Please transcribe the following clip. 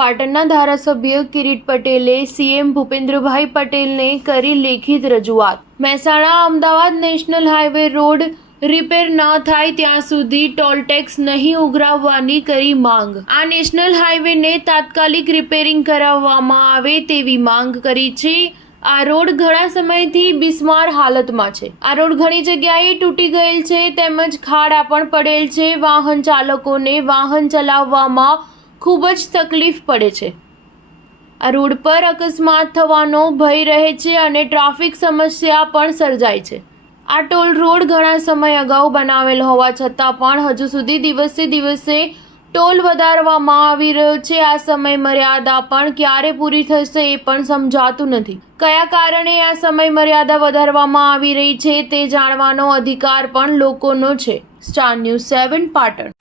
પાટણના ધારાસભ્ય કિરીટ પટેલે સીએમ ભૂપેન્દ્રભાઈ પટેલને કરી લેખિત રજૂઆત। Mehsana Ahmedabad national highway road repair ન થાય ત્યાં સુધી ટોલ ટેક્સ નહીં ઉઘરાવવાની કરી માંગ। આ નેશનલ હાઈવેને તાત્કાલિક રિપેરિંગ કરાવવામાં આવે તેવી માંગ કરી છે। આ રોડ ઘણા સમયથી બિસ્માર હાલતમાં છે। આ રોડ ઘણી જગ્યાએ તૂટી ગયેલ છે તેમજ ખાડા પણ પડેલ છે। વાહન ચાલકોને વાહન ચલાવવામાં ખૂબ જ તકલીફ પડે છે। આ રોડ પર અકસ્માત થવાનો ભય રહે છે અને ટ્રાફિક સમસ્યા પણ સર્જાય છે। આ ટોલ રોડ ઘણા સમય અગાઉ બનાવેલ હોવા છતાં પણ હજુ સુધી દિવસે દિવસે ટોલ વધારવામાં આવી રહ્યો છે। આ સમય મર્યાદા પણ ક્યારે પૂરી થશે એ પણ સમજાતું નથી। કયા કારણે આ સમય મર્યાદા વધારવામાં આવી રહી છે તે જાણવાનો અધિકાર પણ લોકોનો છે। Star news 7 Patan.